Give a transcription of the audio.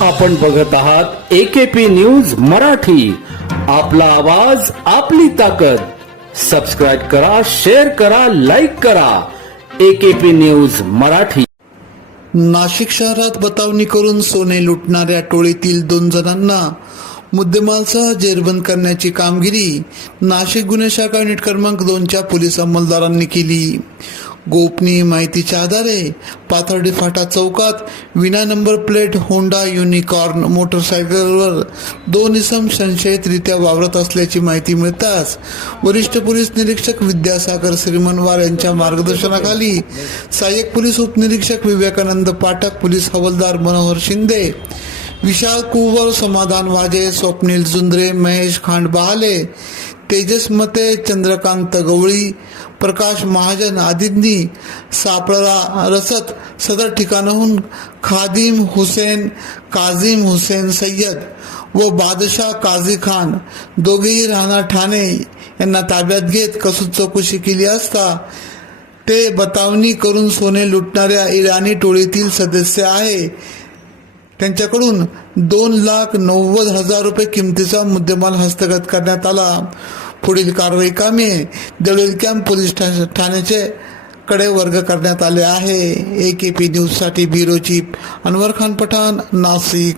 आपण बघत आहात एकेपी न्यूज मराठी. आपला आवाज आपली ताकद. सबस्क्राईब करा शेअर करा लाईक करा. AKP news Marathi. नाशिक शहरात बतावणी करून सोने लुटणाऱ्या टोळीतील दोन जणांना मुद्देमालसह जेरबंद करण्याची कामगिरी नाशिक गुन्हे शाखा युनिट क्रमांक दोनच्या पोलीस अंमलदारांनी केली. गोपनीय माहितीच्या आधारे पाथर्डी फाटा चौकात विना नंबर प्लेट होंडा युनिकॉर्न मोटरसायकलवर दोन इसम संशयितरित्या वावरत असल्याची माहिती मिळताच वरिष्ठ पोलीस निरीक्षक विद्यासागर श्रीमनवार यांच्या मार्गदर्शनाखाली सहाय्यक पोलीस उपनिरीक्षक विवेकानंद पाठक पोलीस हवालदार मनोहर शिंदे विशाल कुवर समाधान वाजे स्वप्नील जुंद्रे महेश खांड बहाले तेजस्मते चंद्रकांत गवळी प्रकाश महाजन आदींनी सापळा रसत सदर ठिकाणाहून खादिम हुसेन काझिम हुसेन सय्यद व बादशाह काझी खान दोघेही राहणार ठाणे यांना ताब्यात घेत कसून चौकशी केली असता ते बतावणी करून सोने लुटणाऱ्या इराणी टोळीतील सदस्य आहे. त्यांच्याकडून दोन लाख नव्वद हजार रुपये किमतीचा मुद्देमाल हस्तगत करण्यात आला. पुढील कारवाई कामे दळेल कॅम्प पोलीस ठा- ठाण्याचे कडे वर्ग करण्यात आले आहे. ए के पी न्यूजसाठी ब्युरो चीफ अनवर खान पठाण नाशिक.